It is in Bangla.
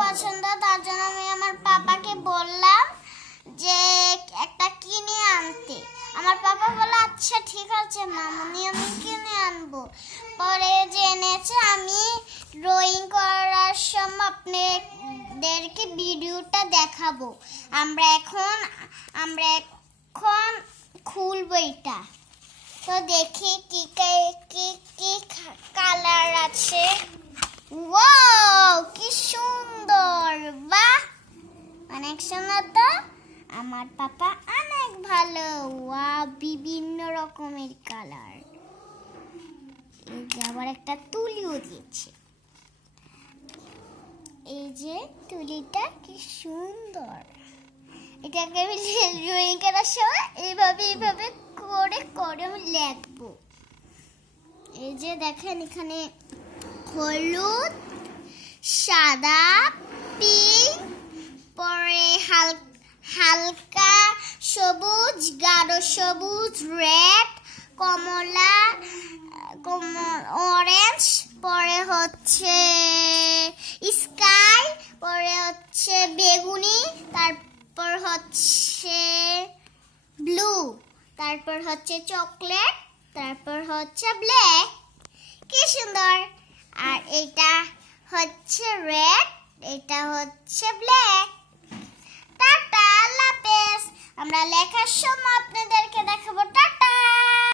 পছন্দ, তার জন্য আমি আমার পাপাকে বললাম যে একটা কিনে আনতে। আমার পাপা বলে আচ্ছা ঠিক আছে মামুনি, আমি কিনে আনবো। পরে যে এনেছে, আমি ড্রয়িং করার সময় আপনাদেরকে ভিডিওটা দেখাবো। আমরা এখন খুলবো এটা। তো দেখি কি কি কালার আছে। ওয়াও, কি সুন্দর! বাহ, অনেক সুন্দর তো। আমার পাপা অনেক ভালো। ওয়াও, বিভিন্ন রকমের কালার। এই যে আবার একটা তুলিও দিয়েছে। এই যে তুলিটা কি সুন্দর। এটাকে আমি ড্রয়িং করার সময় এইভাবে করে আমি লিখবো। এই যে দেখেন, এখানে হলুদ, সাদা, পিঙ্ক, পরে হালকা সবুজ, গাঢ় সবুজ, রেড, কমলা, অরেঞ্জ, পরে হচ্ছে স্কাই, পরে হচ্ছে বেগুনি, তারপর হচ্ছে ব্লু, তারপর হচ্ছে চকলেট, তারপর হচ্ছে ব্ল্যাক। কি সুন্দর! আর এটা হচ্ছে রেড, এটা হচ্ছে ব্ল্যাক। টাটা, আল্লাহ হাফেজ। আমরা লেখার সময় আপনাদেরকে দেখাবো। টাটা।